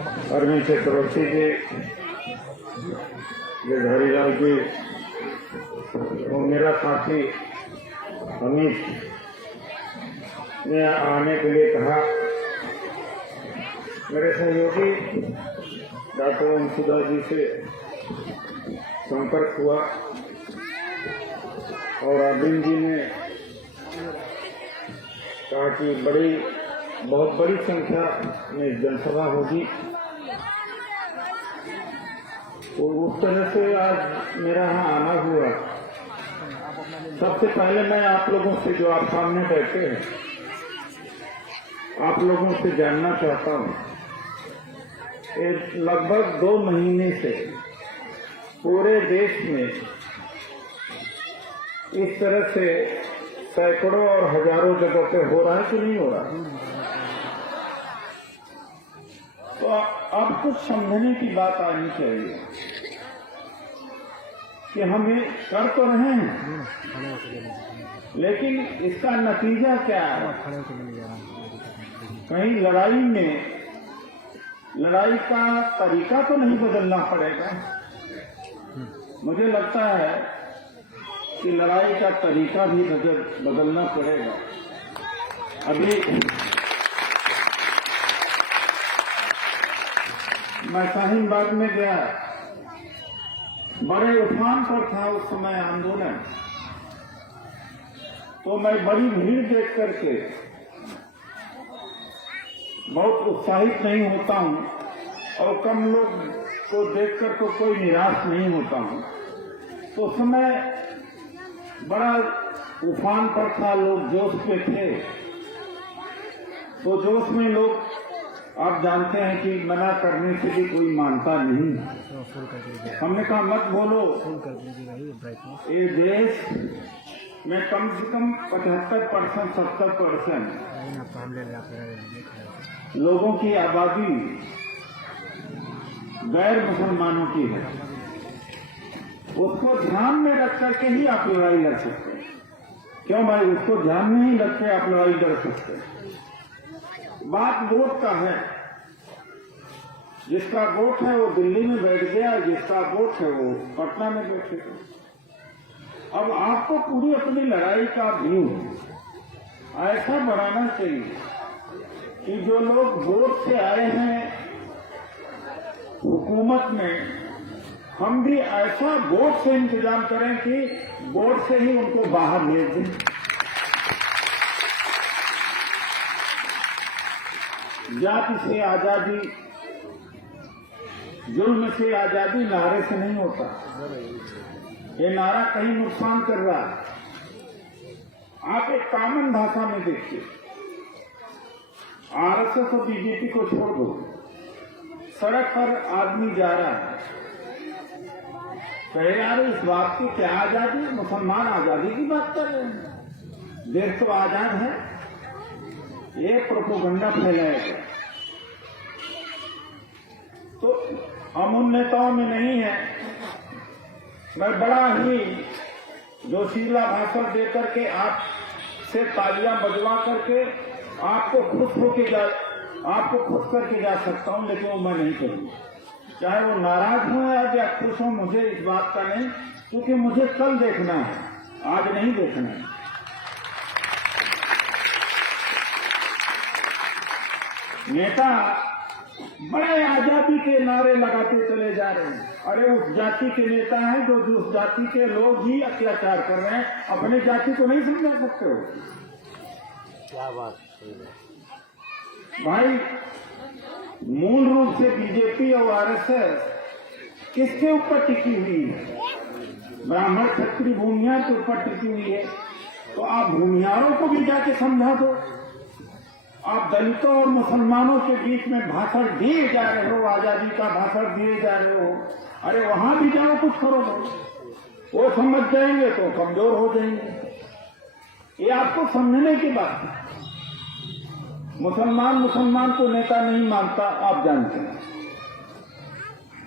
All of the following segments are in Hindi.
अरविंद चक्रवर्ती जी, गिरधारीलाल जी और मेरा साथी अमित ने आने के लिए कहा। मेरे सहयोगी डॉक्टर वंशुधा जी से संपर्क हुआ और अरविंद जी ने कहा कि बहुत बड़ी संख्या में जनसभा होगी, तो उस तरह से आज मेरा यहाँ आना हुआ। सबसे पहले मैं आप लोगों से, जो आप सामने बैठे हैं, आप लोगों से जानना चाहता हूँ। लगभग 2 महीने से पूरे देश में इस तरह से सैकड़ों और हजारों जगहों पे हो रहा है कि नहीं हो रहा? तो अब कुछ समझने की बात आनी चाहिए कि हम ये कर तो रहे हैं, लेकिन इसका नतीजा क्या है? कहीं लड़ाई का तरीका तो नहीं बदलना पड़ेगा? मुझे लगता है कि लड़ाई का तरीका भी बदलना पड़ेगा। अभी मैं शाहीनबाग में गया, बड़े उफान पर था उस समय आंदोलन, तो मैं बड़ी भीड़ देख करके बहुत उत्साहित नहीं होता हूं और कम लोग को देखकर तो कोई निराश नहीं होता हूं। तो उस समय बड़ा उफान पर था, लोग जोश पे थे। तो जोश में लोग, आप जानते हैं कि मना करने से भी कोई मानता नहीं। हमने कहा मत बोलो, ये देश में कम से कम 75% 70% लोगों की आबादी गैर मुसलमानों की है। उसको ध्यान में रख करके ही आप लड़ाई लड़ सकते हैं। क्यों भाई? उसको ध्यान में ही रख के आप लड़ाई लड़ सकते हैं। बात वोट का है। जिसका वोट है वो दिल्ली में बैठ गया, जिसका वोट है वो पटना में बैठेगा। अब आपको पूरी अपनी लड़ाई का व्यू ऐसा बढ़ाना चाहिए कि जो लोग वोट से आए हैं हुकूमत में, हम भी ऐसा वोट से इंतजाम करें कि वोट से ही उनको बाहर भेज दें। जाति से आजादी, जुल्म से आजादी नारे से नहीं होता। ये नारा कहीं नुकसान कर रहा है। आप एक कॉमन भाषा में देखिए, आरएसएस और बीजेपी को छोड़ दो, सड़क पर आदमी जा रहा है, कहे यार इस बात की क्या आजादी? मुसलमान आजादी की बात कर रहे हैं, देश तो आजाद है। ये प्रोपोगंडा फैलाया गया। तो हम उन नेताओं में नहीं है। मैं बड़ा ही जोशीला भाषण दे करके आपसे तालियां बजवा करके आपको खुश करके जा सकता हूं, लेकिन वो मैं नहीं करूंगा। चाहे वो नाराज हो या खुश हो, मुझे इस बात का नहीं, क्योंकि मुझे कल देखना है, आज नहीं देखना है। नेता बड़े आजादी के नारे लगाते चले जा रहे हैं। अरे उस जाति के नेता हैं जो उस जाति के लोग ही अत्याचार कर रहे हैं, अपने जाति को नहीं समझा सकते हो? क्या बात भाई, मूल रूप से बीजेपी और आरएसएस किसके ऊपर टिकी हुई है? ब्राह्मण क्षत्रिय भूमिहार के ऊपर टिकी हुई है। तो आप भूमिहारों को भी जाके समझा दो। आप दलितों और मुसलमानों के बीच में भाषण दिए जा रहे हो, आजादी का भाषण दिए जा रहे हो, अरे वहां भी जाओ, कुछ करो। वो समझ जाएंगे तो कमजोर हो जाएंगे। ये आपको समझने की बात है। मुसलमान को नेता नहीं मानता, आप जानते हैं।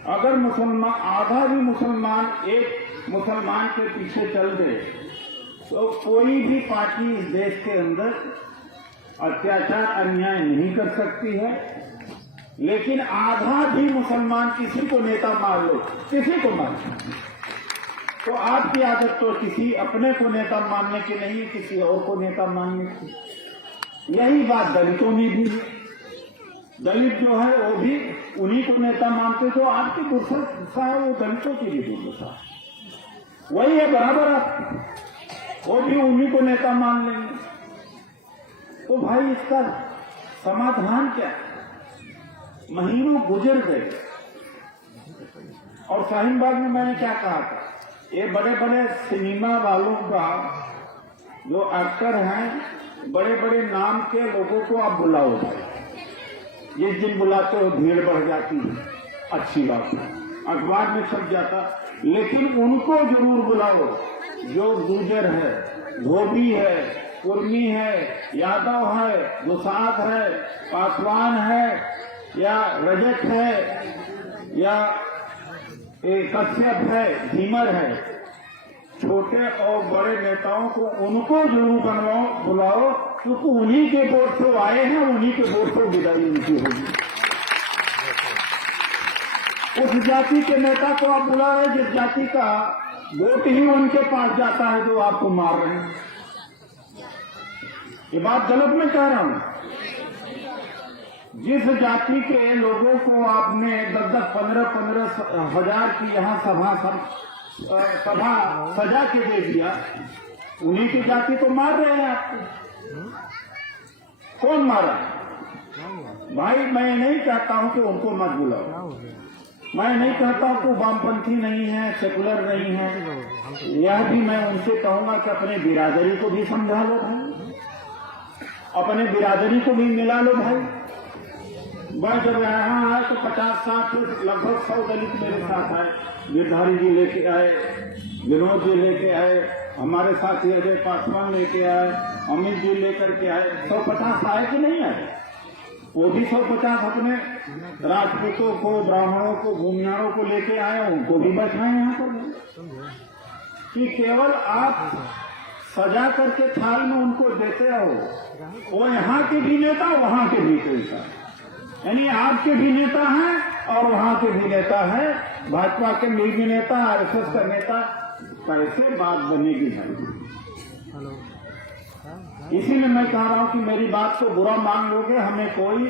अगर मुसलमान, आधा भी मुसलमान एक मुसलमान के पीछे चल दे, तो कोई भी पार्टी इस देश के अंदर अत्याचार अन्याय नहीं कर सकती है। लेकिन आधा भी मुसलमान किसी को नेता मान लो, किसी को मान लो, तो आपकी आदत तो किसी अपने को नेता मानने की नहीं है, किसी और को नेता मानने की। यही बात दलितों में भी है। दलित जो है वो भी उन्हीं को नेता मानते जो आपकी दुर्दशा है, वो दलितों की भी दुर्दशा है। वही है बराबर, आप वो भी उन्हीं को नेता मान लेंगे। तो भाई इसका समाधान क्या है? महीनों गुजर गए और शाहीन बाग में मैंने क्या कहा था, ये बड़े बड़े सिनेमा वालों का जो एक्टर हैं, बड़े बड़े नाम के लोगों को आप बुलाओ, जिस दिन बुलाते हो भीड़ बढ़ जाती है, अच्छी बात है, अखबार में छप जाता, लेकिन उनको जरूर बुलाओ जो गुर्जर है, धोबी है, कुर्मी है, यादव है, दुसाध है, पासवान है, या रजक है, या कश्यप है, धीमर है, छोटे और बड़े नेताओं को उनको जरूर बुलाओ, क्योंकि उन्हीं के वोट से आए हैं, उन्हीं के वोट से विदाई उनकी होगी। उस जाति के नेता को आप बुला रहे जिस जाति का वोट ही उनके पास जाता है जो आपको मार रहे हैं। ये बात गलत मैं कह रहा हूं। जिस जाति के लोगों को आपने 10-10, 15-15 हजार की यहाँ सभा सजा के दे दिया, उन्हीं की जाति को मार रहे हैं आपको। कौन मारा? भाई मैं नहीं चाहता हूं कि उनको मत बुलाओ, मैं नहीं कहता हूं कि वामपंथी नहीं है, सेकुलर नहीं है, यह भी मैं उनसे कहूंगा कि अपने बिरादरी को भी समझा लो भाई, अपने बिरादरी को भी मिला लो भाई। मैं जब यहाँ आया तो 50-60 लगभग 100 दलित मेरे साथ आए, गिरधारी जी लेके आए, विनोद जी लेके आए, हमारे साथी अजय पासवान लेके आए, अमित जी लेकर के आए। 150 आए कि नहीं आए? वो भी 150 अपने राजपूतों को, ब्राह्मणों को, भूमिहारों को लेके आए, उनको भी बैठाए यहाँ पर। कि केवल आप सजा करके थाल में उनको देते हो, वो यहाँ के भी नेता, वहाँ के भी नेता, यानी आपके भी नेता हैं और वहाँ के भी नेता है, भाजपा के भी नेता, आरएसएस का नेता, कैसे बात बनेगी भाई? इसीलिए मैं कह रहा हूं कि मेरी बात को बुरा मान लोगे, हमें कोई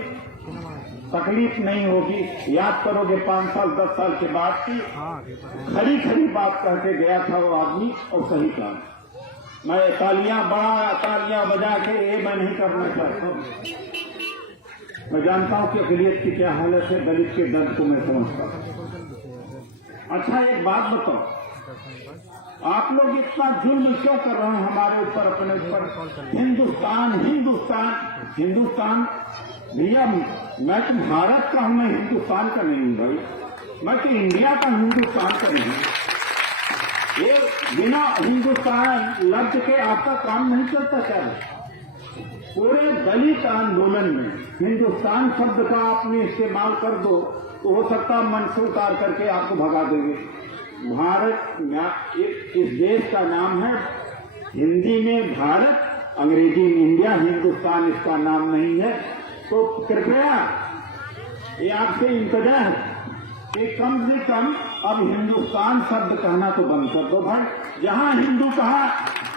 तकलीफ नहीं होगी। याद करोगे 5 साल 10 साल के बाद की खरी खरी बात कह के गया था वो आदमी, और सही कहा। मैं तालियां बजा के ये मैं नहीं करना चाहता। मैं जानता हूं कि अकलियत की क्या हालत है, दलित के दर्द को मैं समझता हूं। अच्छा एक बात बताओ, आप लोग इतना जुल्म क्यों कर रहे हैं हमारे ऊपर, अपने ऊपर? हिंदुस्तान भैया, मैं तो भारत का हूं, मैं हिंदुस्तान का नहीं हूं भाई, मैं तो इंडिया का, हिंदुस्तान का नहीं। ये बिना हिंदुस्तान लफ्ज के आपका काम नहीं चलता क्या? पूरे दलित आंदोलन में हिंदुस्तान शब्द का आपने इस्तेमाल कर दो तो हो सकता मन से उतार करके आपको भगा देंगे। भारत इस देश का नाम है, हिंदी में भारत, अंग्रेजी में इंडिया, हिंदुस्तान इसका नाम नहीं है। तो कृपया ये आपसे इंतजा है कि कम से कम अब हिंदुस्तान शब्द कहना तो बंद कर दो भाई। जहां हिंदू कहा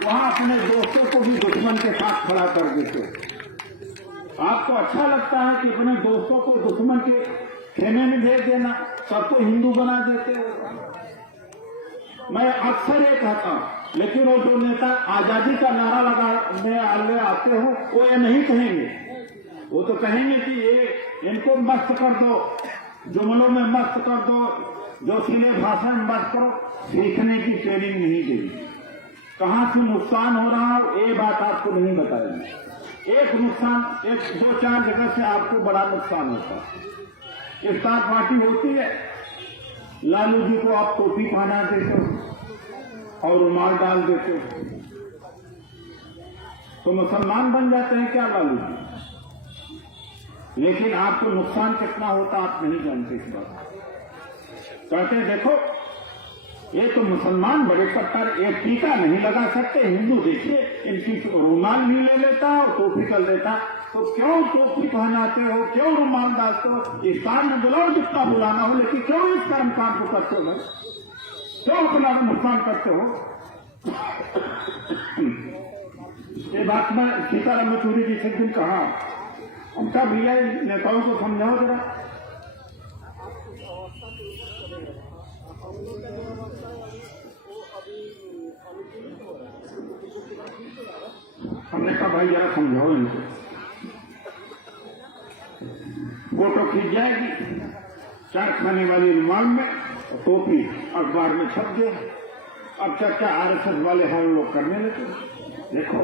वहां अपने दोस्तों को भी दुश्मन के साथ खड़ा कर देते हो। आपको अच्छा लगता है कि अपने दोस्तों को दुश्मन के खेमे में भेज देना, सबको हिंदू बना देते हो। मैं अक्सर ये कहता हूं, लेकिन वो जो नेता आजादी का नारा लगाने आते हो वो ये नहीं कहेंगे, वो तो कहेंगे कि ये इनको मस्त कर दो, जुमलों में मस्त कर दो, जोशीले भाषा में मस्त करो, सीखने की ट्रेनिंग नहीं देगी। कहां से नुकसान हो रहा हो ये बात आपको नहीं बताएगी। एक नुकसान, 2-4 जगह से आपको बड़ा नुकसान होता है। इफ्तार पार्टी होती है, लालू जी को आप टोपी पहना देते हो और रुमाल डाल देते हो, तो मुसलमान बन जाते हैं क्या लालू जी? लेकिन आपको नुकसान कितना होता आप नहीं जानते इस बात। कहते देखो ये तो मुसलमान बड़े कट्टर, एक टीका नहीं लगा सकते। हिंदू देखिए इनकी रुमाल नहीं ले लेता और टोपी कर देता, तो क्यों टोपी पहनाते हो, क्यों रुमाल डालते हो? इस काम में बुलाओ जितना बुलाना हो, लेकिन क्यों इस कर्म काम को करते हो? क्यों अपना नुकसान करते हो? ये बात मैं सीताराम येचुरी जी से दिन कहा, उनका भैया नेताओं को समझाओ जरा। हमने कहा भाई जरा समझाओ इनको। फोटो खींच जाएगी चार खाने वाली रुमाल में, टोपी अखबार में छप गया। अब चर्चा आरएसएस वाले हम लोग करने लगे। देखो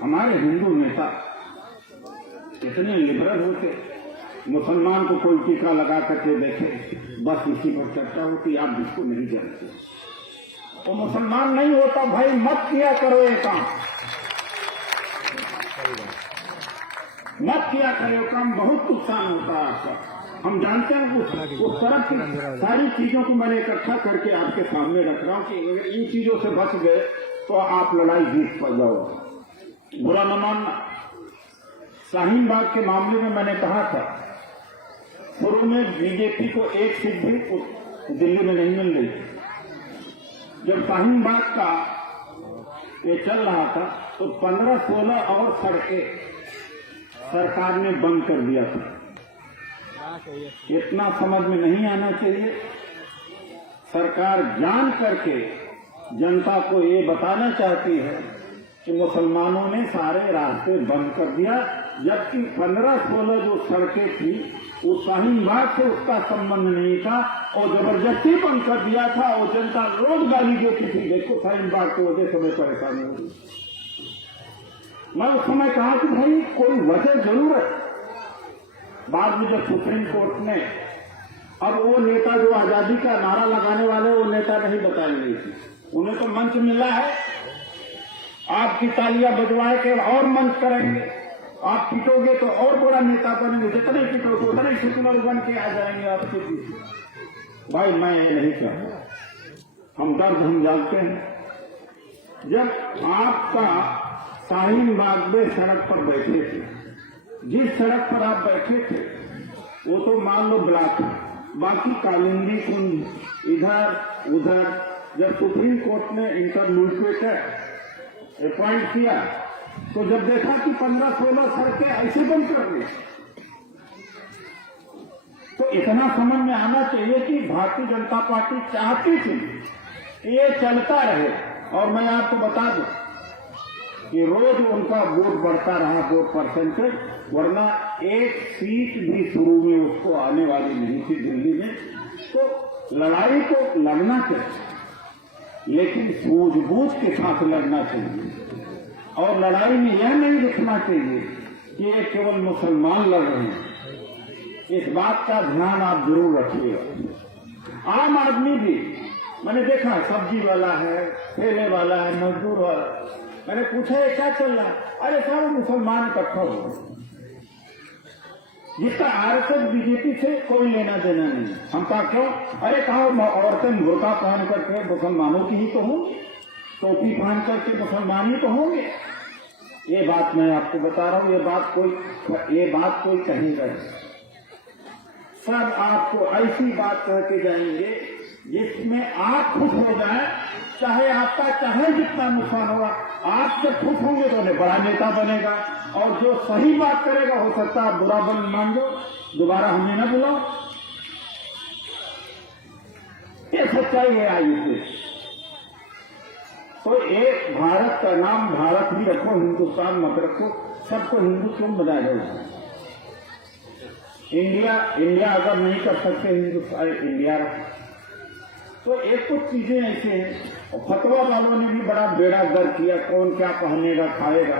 हमारे हिंदू नेता इतने लिबरल होते, मुसलमान को कोई टीका लगा करके देखे, बस इसी पर चर्चा होती। आप जिसको नहीं जानते तो मुसलमान नहीं होता भाई, मत किया करो ये काम, मत किया करो काम, बहुत नुकसान होता है आपका। हम जानते हैं उस तरफ की सारी चीजों को मैंने इकट्ठा करके आपके सामने रख रहा हूं कि अगर इन चीजों से बच गए तो आप लड़ाई जीत पा जाओ। बुरा न मानना। शाहीन बाग के मामले में मैंने कहा था, शुरू में बीजेपी को एक सीट भी दिल्ली में नहीं मिल रही। जब शाहीन बाग का ये चल रहा था तो 15-16 और सड़कें सरकार ने बंद कर दिया था। इतना समझ में नहीं आना चाहिए। सरकार जान करके जनता को ये बताना चाहती है कि मुसलमानों ने सारे रास्ते बंद कर दिया, जबकि 15-16 जो सड़कें थी वो शाहीन बाग से उसका संबंध नहीं था और जबरदस्ती बंद कर दिया था। और जनता रोज गाली देती थी, देखो शाहीन बाग की वजह से हमें परेशानी होगी। मैं उस समय कहा कि भाई कोई वजह जरूर है। बाद में जब सुप्रीम कोर्ट ने, अब वो नेता जो आजादी का नारा लगाने वाले वो नेता नहीं बताएंगे, उन्हें तो मंच मिला है, आपकी तालियां बजवाए के और मंच करेंगे। आप पिटोगे तो और बड़ा नेता बनेंगे, जितने पिटोगे उतने सेकुलर बन के आ जाएंगे आपके पीछे। भाई मैं ये नहीं चाहता, हम दर्द हम जानते हैं। जब आपका शाहीन बाग में सड़क पर बैठे थे, जिस सड़क पर आप बैठे थे वो तो मान लो ब्लॉक है, बाकी कालिंदी कुंज इधर उधर। जब सुप्रीम कोर्ट ने इंटरम्यूटेटर अपॉइंट किया तो जब देखा कि 15-16 सड़कें ऐसे बंद कर दी, तो इतना समझ में आना चाहिए कि भारतीय जनता पार्टी चाहती थी ये चलता रहे। और मैं आपको बता दूं कि रोज उनका वोट बढ़ता रहा, वोट परसेंटेज, वरना एक सीट भी शुरू में उसको आने वाली नहीं थी दिल्ली में। तो लड़ाई तो लड़ना चाहिए, लेकिन सूझबूझ के साथ लड़ना चाहिए। और लड़ाई में यह नहीं दिखना चाहिए कि ये केवल मुसलमान लड़ रहे हैं। इस बात का ध्यान आप जरूर रखिएगा। आम आदमी भी, मैंने देखा सब्जी वाला है, ठेले वाला है, मजदूर वाला, मैंने पूछा ये क्या चल रहा है? अरे साहब मुसलमान इकट्ठा हो, जिसका आरएसएस बीजेपी से कोई लेना देना नहीं। हम कहा क्यों? अरे कहा औरतें बुर्का पहन करके मुसलमानों की ही तो होंगी, टोपी पहन करके मुसलमान ही तो होंगे। ये बात मैं आपको बता रहा हूं, ये बात कोई कहेगा नहीं। सब आपको ऐसी बात कह के जाएंगे जिसमें आप खुश हो जाए, चाहे आपका चाहे जितना नुकसान होगा। आप जब खुश होंगे तो उन्हें बड़ा नेता बनेगा, और जो सही बात करेगा हो सकता है बुरा बन मान लो, दोबारा हमें न बुलाओ। ये सच्चाई है आयु से। तो एक भारत का नाम भारत ही रखो, हिंदुस्तान मत रखो। सबको हिंदू क्यों बनाया जाए? इंडिया अगर नहीं कर सकते हिंदुस्तान, इंडिया रखो। तो एक कुछ चीजें ऐसे हैं। और फतवा वालों ने भी बड़ा बेड़ा गर्क किया, कौन क्या पहनेगा खाएगा,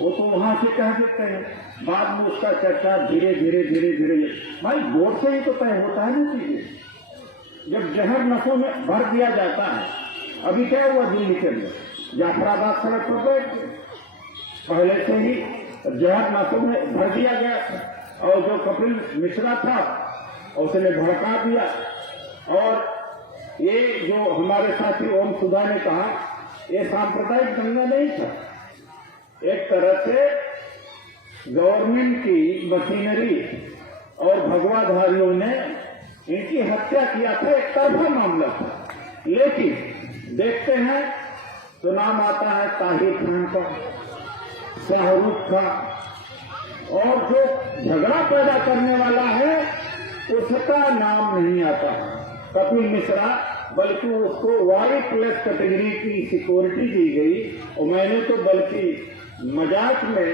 वो तो वहां से कह देते हैं, बाद में उसका चर्चा धीरे धीरे भाई वोट से ही तो तय होता है ना चीजें। जब जहर नसों में भर दिया जाता है, अभी क्या हुआ दिल्ली के अंदर, जाफराबाद सड़क पर बैठ गए, पहले से ही जहर नसों में भर दिया गया था। और जो कपिल मिश्रा था उसने भड़का दिया, और ये जो हमारे साथी ओम सुधा ने कहा, ये सांप्रदायिक दंगा नहीं था। एक तरह से गवर्नमेंट की मशीनरी और भगवाधारियों ने इनकी हत्या किया था, एक तरफा मामला था। लेकिन देखते हैं तो नाम आता है ताहिर खान का, शाहरुख का, और जो झगड़ा पैदा करने वाला है उसका नाम नहीं आता कपिल मिश्रा, बल्कि उसको Y+ कैटेगरी की सिक्योरिटी दी गई। और मैंने तो बल्कि मजाक में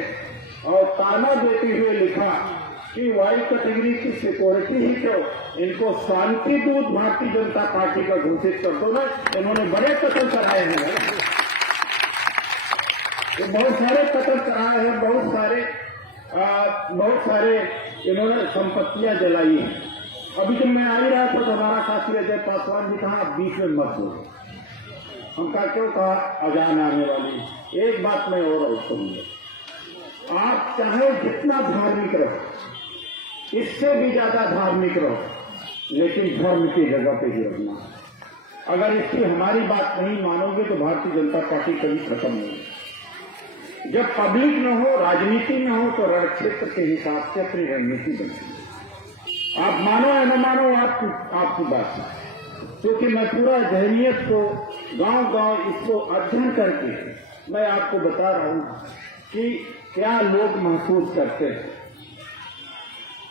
और ताना देते हुए लिखा कि Y कैटेगरी की सिक्योरिटी ही तो इनको शांति दूत भारतीय जनता पार्टी का घोषित कर दो ना। इन्होंने बड़े कत्ल कराए हैं, ये बहुत सारे कत्ल कराए हैं, बहुत सारे इन्होंने संपत्तियां जलाई हैं। अभी जब मैं आ ही रहा था तो हमारा साथी अजय पासवान जी कहा, आप बीच में मत बोलो। हम कहा क्यों? कहा अजान आने वाली। एक बात मैं और सुनिए, आप चाहे जितना धार्मिक रहो, इससे भी ज्यादा धार्मिक रहो, लेकिन धर्म की जगह पे ही रहना। अगर इसकी हमारी बात नहीं मानोगे तो भारतीय जनता पार्टी कभी खत्म नहीं होगी। जब पब्लिक न हो, राजनीति न हो, तो रण क्षेत्र के हिसाब से अपनी रणनीति बनती है। आप मानो या न मानो, आपकी बात है, क्योंकि मैं पूरा जहनियत को गांव-गांव इसको अध्ययन करके मैं आपको बता रहा हूं कि क्या लोग महसूस करते हैं।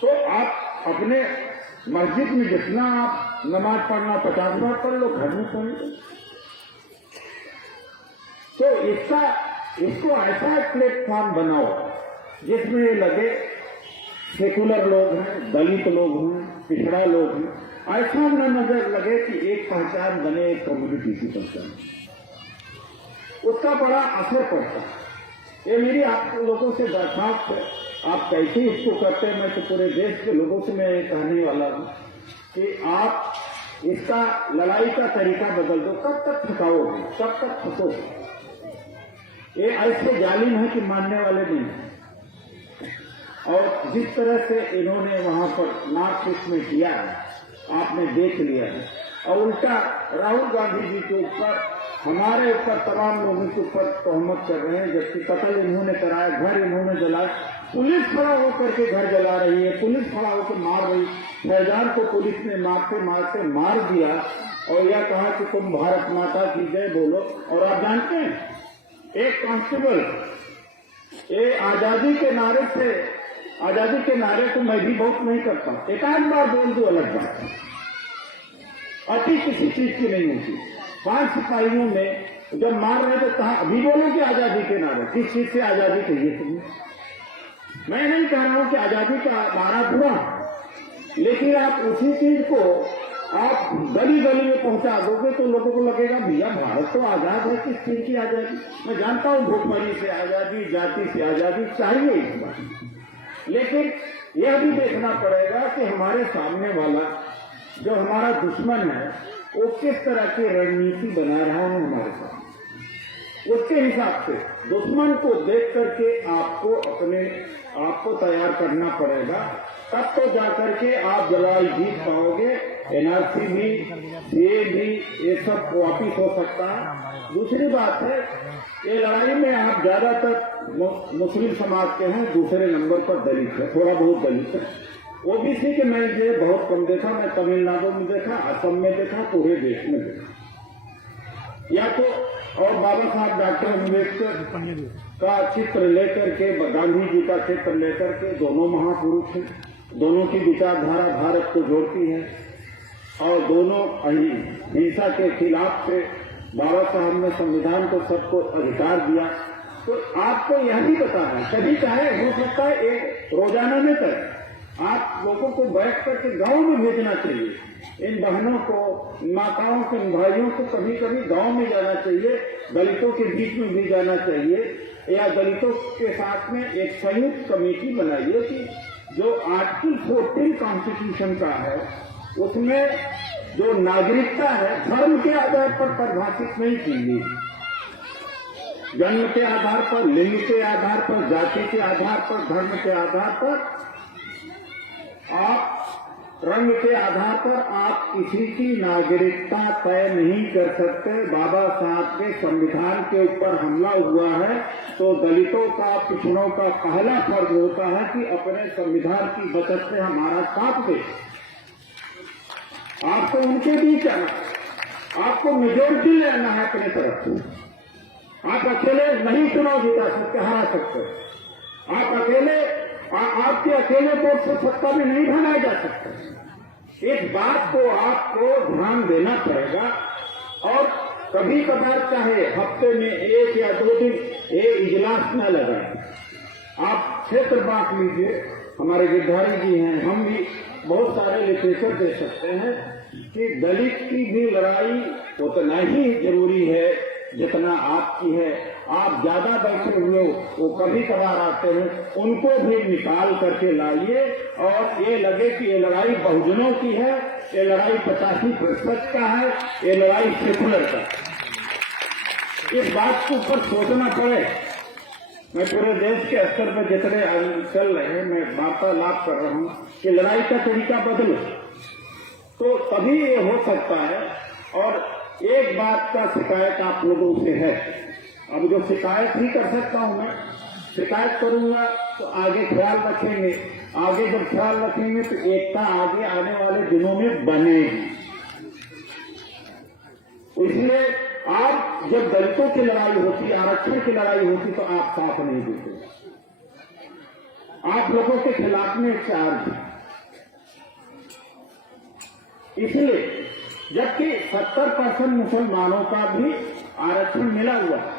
तो आप अपने मस्जिद में जितना आप नमाज पढ़ना 50 बार पढ़ लो, घर में पढ़ लो। तो इसको ऐसा प्लेटफॉर्म बनाओ जिसमें ये लगे सेकुलर लोग हैं, दलित लोग हैं, पिछड़ा लोग हैं, ऐसा न नजर लगे कि एक पहचान बने, एक कम्युनिटी की पहचान, उसका बड़ा असर पड़ता है। ये मेरी आप लोगों से दरखास्त है, आप कैसे इसको करते हैं, मैं तो पूरे देश के लोगों से मैं कहने वाला हूं कि आप इसका लड़ाई का तरीका बदल दो। कब तक थकाओगे, कब तक थकोगे? ये ऐसे जालिम है कि मानने वाले नहीं। और जिस तरह से इन्होंने वहां पर नॉर्थ ईस्ट में किया है, आपने देख लिया है। और उल्टा राहुल गांधी जी के ऊपर, हमारे ऊपर, तमाम लोगों के ऊपर तोहमत कर रहे हैं, जबकि कत्ल इन्होंने कराया, घर इन्होंने जलाया, पुलिस खड़ा होकर के घर जला रही है, पुलिस खड़ा होकर मार रही। फैजान को पुलिस ने मारते मारते मार दिया और यह कहा कि तुम भारत माता की जय बोलो। और आप जानते हैं, एक कांस्टेबल, ये आजादी के नारे को मैं भी बहुत नहीं करता, एक आध बार बोल दो अलग बात है, अति किसी चीज की नहीं होती। 5 सिपाहियों में जब मार रहे थे कहा अभी बोलो कि आजादी के नारे, किस चीज से आजादी कहिए तुम्हें? मैं नहीं कह रहा हूं कि आजादी का नारा बुरा, लेकिन आप उसी चीज को आप गली गली में पहुंचा दोगे तो लोगों को लगेगा भैया भारत तो आजाद है, किस चीज की आजादी? मैं जानता हूं भूखमरी से आजादी, जाति से आजादी चाहिए इस बात, लेकिन यह भी देखना पड़ेगा कि हमारे सामने वाला जो हमारा दुश्मन है वो किस तरह की रणनीति बना रहा है हमारे साथ। उसके हिसाब से दुश्मन को देख करके आपको तैयार करना पड़ेगा, तब तो जाकर के आप लड़ाई जीत पाओगे। एनआरसी भी, सीए भी, ये सब वापिस हो सकता है। दूसरी बात है, ये लड़ाई में आप ज्यादातर मुस्लिम समाज के हैं, दूसरे नंबर पर दलित है, थोड़ा बहुत दलित है। ओबीसी के मैंने बहुत कम देखा, मैं तमिलनाडु में देखा, असम में देखा, पूरे देश में देखा। या तो और बाबा साहब डॉक्टर अम्बेडकर का चित्र लेकर के, गांधी जी का चित्र लेकर के, दोनों महापुरुष हैं, दोनों की विचारधारा भारत को जोड़ती है और दोनों हिंसा के खिलाफ थे। बाबा साहब ने संविधान को सबको अधिकार दिया। तो आपको यह भी पता है, कभी चाहे हो सकता है एक रोजाना में तक आप लोगों को बैठ करके गांव में भेजना चाहिए। इन बहनों को, माताओं को, इन भाइयों को कभी कभी गांव में जाना चाहिए, दलितों के बीच में भी जाना चाहिए, या दलितों के साथ में एक संयुक्त कमेटी बनाइए कि जो आर्टिकल 14 कॉन्स्टिट्यूशन का है उसमें जो नागरिकता है धर्म के आधार पर परिभाषित नहीं की गई। जन्म के आधार पर, लिंग के आधार पर, जाति के आधार पर, धर्म के आधार पर आप रंग के आधार पर आप किसी की नागरिकता तय नहीं कर सकते। बाबा साहब के संविधान के ऊपर हमला हुआ है तो दलितों का, पिछड़ों का पहला फर्ज होता है कि अपने संविधान की बचत से हमारा साथ दे। आपको उनके बीच आना, आपको मेजोरिटी लेना है अपने तरफ। आप अकेले नहीं चुनाव जीता सकते, हरा सकते। आप अकेले, आपके अकेले वोट से सत्ता में नहीं बनाया जा सकता। इस बात को आपको ध्यान देना पड़ेगा। और कभी कभार चाहे हफ्ते में 1 या 2 दिन इजलास न लगाए, आप क्षेत्र बांट लीजिए। हमारे गिरधारी जी हैं, हम भी बहुत सारे लिटरेचर दे सकते हैं कि दलित की भी लड़ाई उतना ही जरूरी है जितना आपकी है। आप ज्यादा बैठे हुए हो, वो कभी कभार आते हैं, उनको भी निकाल करके लाइए और ये लगे कि ये लड़ाई बहुजनों की है, ये लड़ाई 85% का है, ये लड़ाई सेकुलर का है। इस बात के ऊपर सोचना पड़े। मैं पूरे देश के स्तर पर जितने चल रहे हैं, मैं वार्तालाप कर रहा हूं कि लड़ाई का तरीका बदलो, तो तभी ये हो सकता है। और एक बात का शिकायत आप लोगों से है, अब जो शिकायत ही कर सकता हूं मैं, शिकायत करूंगा तो आगे ख्याल रखेंगे। आगे जब ख्याल रखेंगे तो एकता आगे आने वाले दिनों में बनेगी। इसलिए आप जब दलितों की लड़ाई होती, आरक्षण की लड़ाई होती, तो आप साथ नहीं देते। आप लोगों के खिलाफ में चार्ज है। इसलिए जबकि 70% मुसलमानों का भी आरक्षण मिला हुआ है,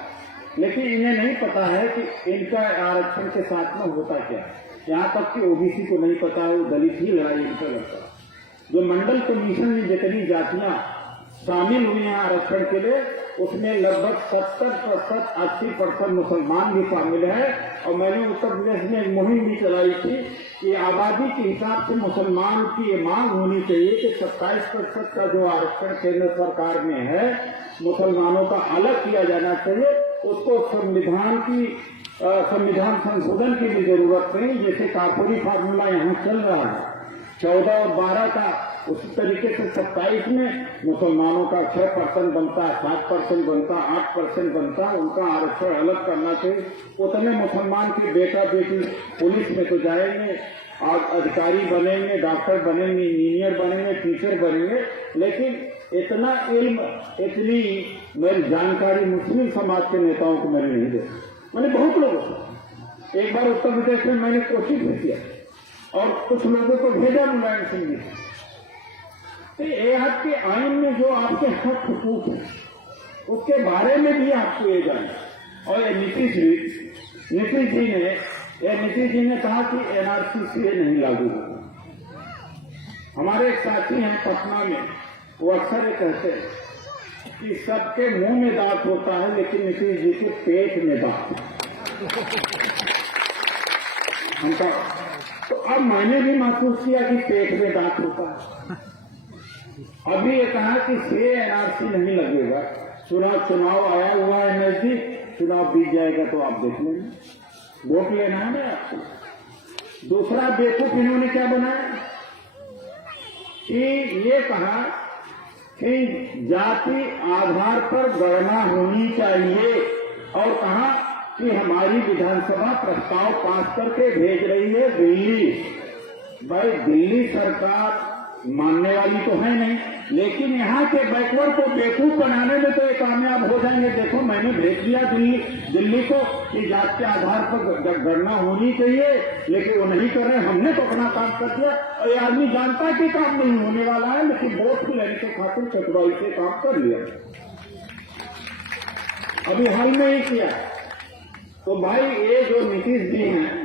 लेकिन इन्हें नहीं पता है कि इनका आरक्षण के साथ में होता क्या है। यहाँ तक कि ओबीसी को नहीं पता है, वो दलित ही लड़ाई इनसे लड़ता है। जो मंडल कमीशन में जितनी जातियां शामिल हुई हैं आरक्षण के लिए, उसमें लगभग 70%, 80% मुसलमान भी शामिल है। और मैंने उत्तर प्रदेश में एक मुहिम भी चलाई थी कि आबादी के हिसाब से मुसलमान की ये मांग होनी चाहिए कि 27% का जो आरक्षण केंद्र सरकार में है, मुसलमानों का अलग किया जाना चाहिए। उसको संविधान संशोधन की भी जरूरत नहीं। जैसे काफूरी फार्मूला यहाँ चल रहा है 14 और 12 का, उसी तरीके से 27 में मुसलमानों का 6% बनता, 7% बनता, 8% बनता, उनका आरक्षण अलग करना चाहिए। उतने मुसलमान के बेटा बेटी पुलिस में तो जाएंगे, अधिकारी बनेंगे, डॉक्टर बनेंगे, इंजीनियर बनेंगे, टीचर बनेंगे, लेकिन इतना इल्म, इतनी मेरी जानकारी मुस्लिम समाज के नेताओं को मैंने नहीं देखी। मैंने बहुत लोगों को, एक बार उत्तर प्रदेश में मैंने कोशिश भी किया और कुछ लोगों को भेजा मुलायम सिंह जी। तो ये आपके आइन में जो आपके हक हुकूक है, उसके बारे में भी आपको ये जानना। और ये नीतीश जी ने कहा कि एनआरसी नहीं लागू होगा। हमारे एक साथी हैं पटना में, वो अक्सर ये कहते हैं कि सबके मुंह में दांत होता है, लेकिन नीतीश जी के पेट में दांत। हमका तो अब मैंने भी महसूस किया कि पेट में दांत होता है। अभी ये कहा कि एनआरसी नहीं लगेगा, चुनाव आया हुआ है नजदीक, चुनाव बीत जाएगा तो आप देख लेंगे, वोट लेना है ना आपको। दूसरा बेवकूफ इन्होंने क्या बनाया कि ये कहा कि जाति आधार पर गणना होनी चाहिए, और कहा कि हमारी विधानसभा प्रस्ताव पास करके भेज रही है दिल्ली। भाई दिल्ली सरकार मानने वाली तो है नहीं, लेकिन यहाँ के बैकवर्ड को बेवकूफ बनाने में तो ये कामयाब हो जाएंगे। देखो मैंने भेज दिया दिल्ली को कि जात के आधार पर गणना होनी चाहिए, लेकिन वो नहीं कर रहे। हमने तो अपना काम कर दिया और ये आदमी जानता है कि काम नहीं होने वाला है, लेकिन वोट लेने के खातिर चतुराई से काम कर लिया। अभी हाल में ही किया। तो भाई ये जो नीतीश जी हैं,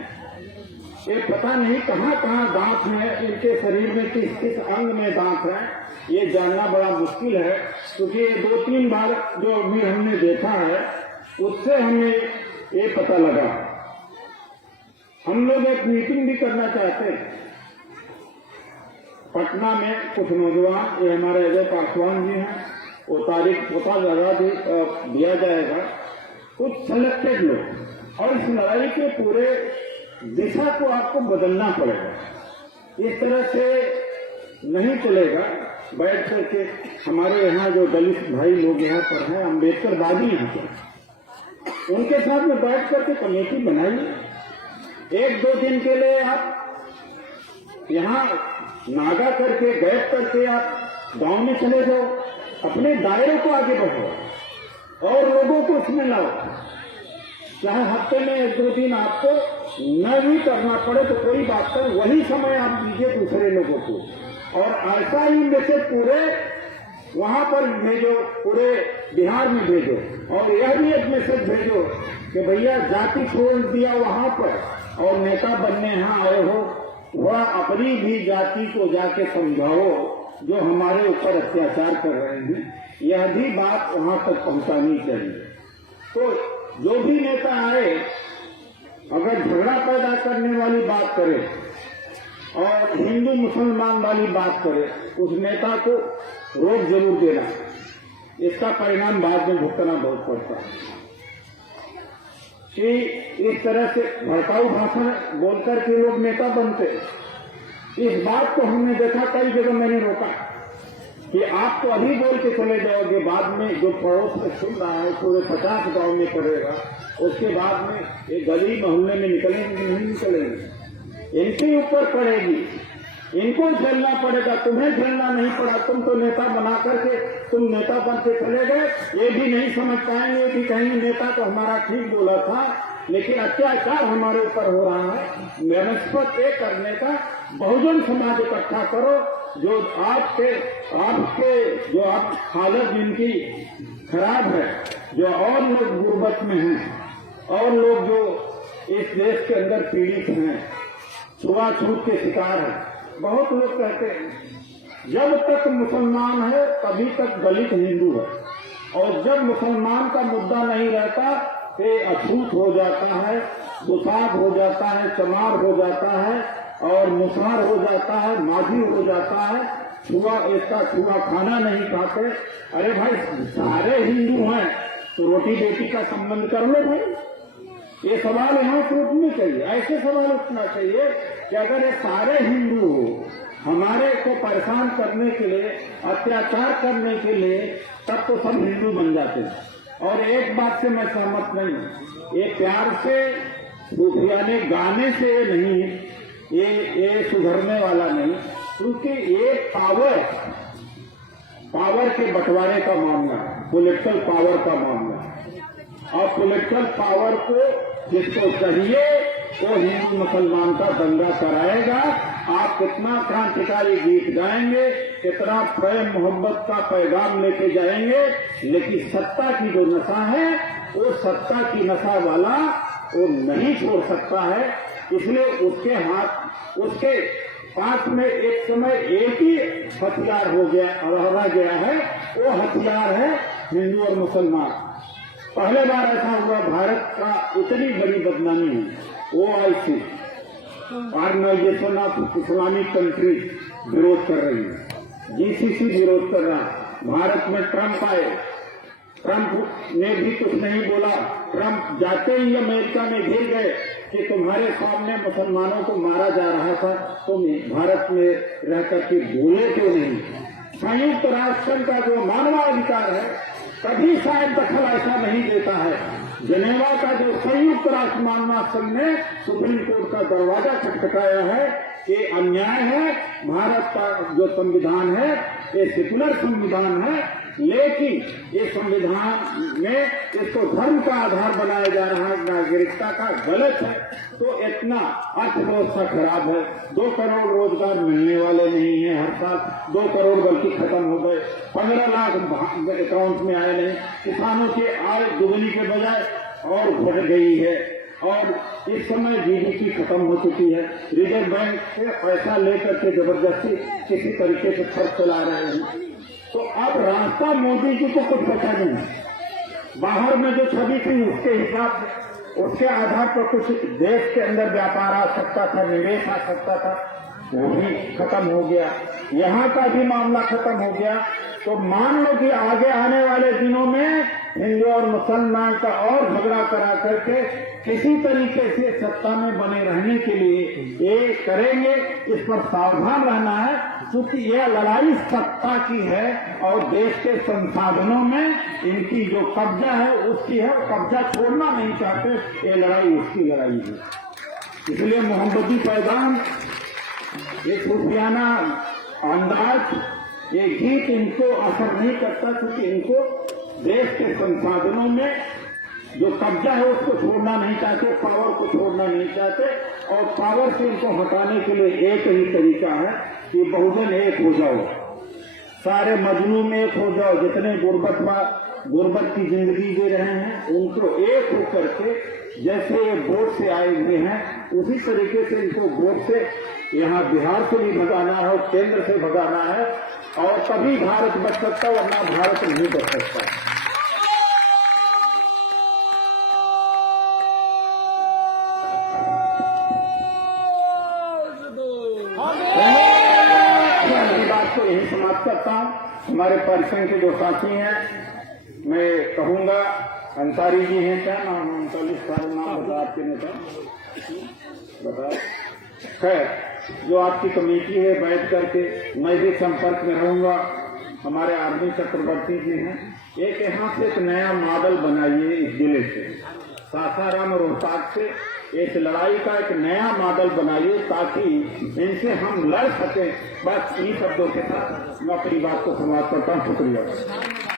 ये पता नहीं कहाँ कहाँ दांत है, इनके शरीर में किस किस अंग में दांत है, ये जानना बड़ा मुश्किल है। क्योंकि ये 2-3 बार जो भी हमने देखा है, उससे हमें ये पता लगा। हम लोग एक मीटिंग भी करना चाहते हैं पटना में। कुछ नौजवान, ये हमारे अजय पासवान जी हैं, वो तारीख पता लगा दिया जाएगा, कुछ सिलेक्टेड लोग। और इस लड़ाई के पूरे दिशा को आपको बदलना पड़ेगा। इस तरह से नहीं चलेगा बैठ करके। हमारे यहाँ जो दलित भाई लोग यहाँ पर हैं, अम्बेडकर बागी यहाँ पर, उनके साथ में बैठ करके कमेटी बनाइए। 1-2 दिन के लिए आप यहाँ नागा करके बैठ करके आप गांव में चले जाओ, अपने दायरे को आगे बढ़ाओ और लोगों को उसमें लाओ। चाहे हफ्ते में 1-2 दिन आपको न भी करना पड़े तो कोई बात नहीं, वही समय आप दीजिए दूसरे लोगों को, और ऐसा ही मैसेज पूरे वहां पर भेजो, पूरे बिहार में भेजो। और यह भी एक मैसेज भेजो कि भैया जाति छोड़ दिया वहां पर और नेता बनने यहाँ आए हो, वह अपनी भी जाति को जाके समझाओ जो हमारे ऊपर अत्याचार कर रहे हैं। यह भी बात वहां तक पहुंचानी चाहिए। तो जो भी नेता आए, अगर झगड़ा पैदा करने वाली बात करे और हिंदू मुसलमान वाली बात करे, उस नेता को रोक जरूर देना। इसका परिणाम बाद में भुगतना बहुत पड़ता है कि इस तरह से भड़काऊ भाषण बोलकर के लोग नेता बनते। इस बात को हमने देखा, कई जगह मैंने रोका कि आप तो अभी बोल के चले जाओगे, बाद में जो पड़ोस में सुन रहा है पूरे 50 गांव में करेगा, उसके बाद में एक गली मोहल्ले में निकलेंगे कि नहीं निकलेंगे, इनके ऊपर पड़ेगी, इनको झेलना पड़ेगा। तुम्हें झेलना नहीं पड़ा, तुम तो नेता बना करके तुम नेता बन के चले गए। ये भी नहीं समझ पाएंगे कि कहीं नेता तो हमारा ठीक बोला था, लेकिन अत्याचार हमारे ऊपर हो रहा है। निष्पक्ष एक करने का बहुजन समाज इकट्ठा करो, जो आपके जो आप हालत जिनकी खराब है, जो और लोग गुर्बत में हैं और लोग जो इस देश के अंदर पीड़ित हैं, छुआछूत के शिकार हैं। बहुत लोग कहते हैं जब तक मुसलमान है तभी तक दलित हिंदू है, और जब मुसलमान का मुद्दा नहीं रहता तो अछूत हो जाता है, दुसाध हो जाता है, चमार हो जाता है और मुसहर हो जाता है, माझी हो जाता है, इसका छुआ खाना नहीं खाते। अरे भाई सारे हिंदू हैं तो रोटी बेटी का संबंध कर लो भाई। ये सवाल यहाँ से उठने चाहिए, ऐसे सवाल उठना चाहिए कि अगर ये सारे हिंदू हो हमारे को परेशान करने के लिए, अत्याचार करने के लिए, तब तो सब हिंदू बन जाते हैं। और एक बात से मैं सहमत नहीं हूँ, ये प्यार से यानी गाने से ये नहीं, ये सुधरने वाला नहीं, क्योंकि ये पावर के बंटवारे का मामला है, पॉलिटिकल पावर का मामला है। और पॉलिटिकल पावर को जिसको चाहिए वो हिंदू मुसलमान का दंगा कराएगा। आप कितना क्रांतिकारी गीत गाएंगे, कितना प्रेम मोहब्बत का पैगाम लेके जाएंगे, लेकिन सत्ता की जो नशा है, वो सत्ता की नशा वाला वो नहीं छोड़ सकता है। इसलिए उसके पास में एक समय एक ही हथियार हो गया और रह गया है, वो हथियार है हिंदू और मुसलमान। पहले बार ऐसा हुआ, भारत का इतनी बड़ी बदनामी है। OIC organization of Islamic country विरोध कर रही है, GCC विरोध कर रहा है। भारत में ट्रंप आए, ट्रंप ने भी कुछ नहीं बोला। ट्रंप जाते ही अमेरिका में घिर गए कि तुम्हारे सामने मुसलमानों को मारा जा रहा था, तुम भारत में रह करके बोले क्यों नहीं। संयुक्त राष्ट्र का जो मानवाधिकार है कभी शायद दखल ऐसा नहीं देता है। जनेवा का जो संयुक्त राष्ट्र मानव संघ ने सुप्रीम कोर्ट का दरवाजा खटखटाया है कि अन्याय है, भारत का जो संविधान है ये सेकुलर संविधान है, लेकिन इस संविधान में इसको धर्म का आधार बनाया जा रहा है, नागरिकता का गलत है। तो इतना अर्थव्यवस्था खराब है, 2 करोड़ रोजगार मिलने वाले नहीं है हर साल, 2 करोड़ बल्कि खत्म हो गए, 15 लाख अकाउंट में आए नहीं, किसानों की आय दुगनी के बजाय और बढ़ गई है, और इस समय GDP खत्म हो चुकी है। रिजर्व बैंक से पैसा लेकर के जबरदस्ती किसी तरीके से खर्च चला रहे हैं। तो अब रास्ता मोदी जी को कुछ बचा नहीं। बाहर में जो छवि थी उसके हिसाब से, उसके आधार पर कुछ देश के अंदर व्यापार आ सकता था, निवेश आ सकता था, वो भी खत्म हो गया। यहाँ का भी मामला खत्म हो गया। तो मान लो कि आगे आने वाले दिनों में हिंदू और मुसलमान का और झगड़ा करा करके किसी तरीके से सत्ता में बने रहने के लिए ये करेंगे। इस पर सावधान रहना है, क्योंकि यह लड़ाई सत्ता की है और देश के संसाधनों में इनकी जो कब्जा है उसकी है। कब्जा छोड़ना नहीं चाहते, ये लड़ाई उसकी लड़ाई है। इसलिए मोहम्मदी पैगाम, ये सूफियाना अंदाज, ये गीत इनको असर नहीं करता, क्योंकि इनको देश के संसाधनों में जो कब्जा है उसको छोड़ना नहीं चाहते, पावर को छोड़ना नहीं चाहते। और पावर से इनको हटाने के लिए एक ही तरीका है कि बहुजन एक हो जाओ, सारे मजनू में एक हो जाओ। जितने गुर्बत की जिंदगी जी रहे हैं उनको एक होकर के, जैसे ये वोट से आए हुए हैं उसी तरीके से इनको वोट से यहाँ बिहार से भी भगाना है और केंद्र से भगाना है, और तभी भारत बच सकता, वरना भारत नहीं बच सकता। बात को यही समाप्त करता हूँ। हमारे परिसंघ के जो साथी हैं, मैं कहूंगा, अंसारी जी हैं, क्या नाम है उनका, सारे नाम बता आपके नेता बता। खैर, जो आपकी कमेटी है बैठ करके मैं भी संपर्क में रहूंगा। हमारे आर्मी चक्रवर्ती जी हैं, एक यहाँ से एक नया मॉडल बनाइए इस जिले से, सासाराम और रोहतास से इस लड़ाई का एक नया मॉडल बनाइए, ताकि इनसे हम लड़ सकें। बस इन शब्दों के साथ मैं अपनी बात को समाप्त करता हूँ। शुक्रिया।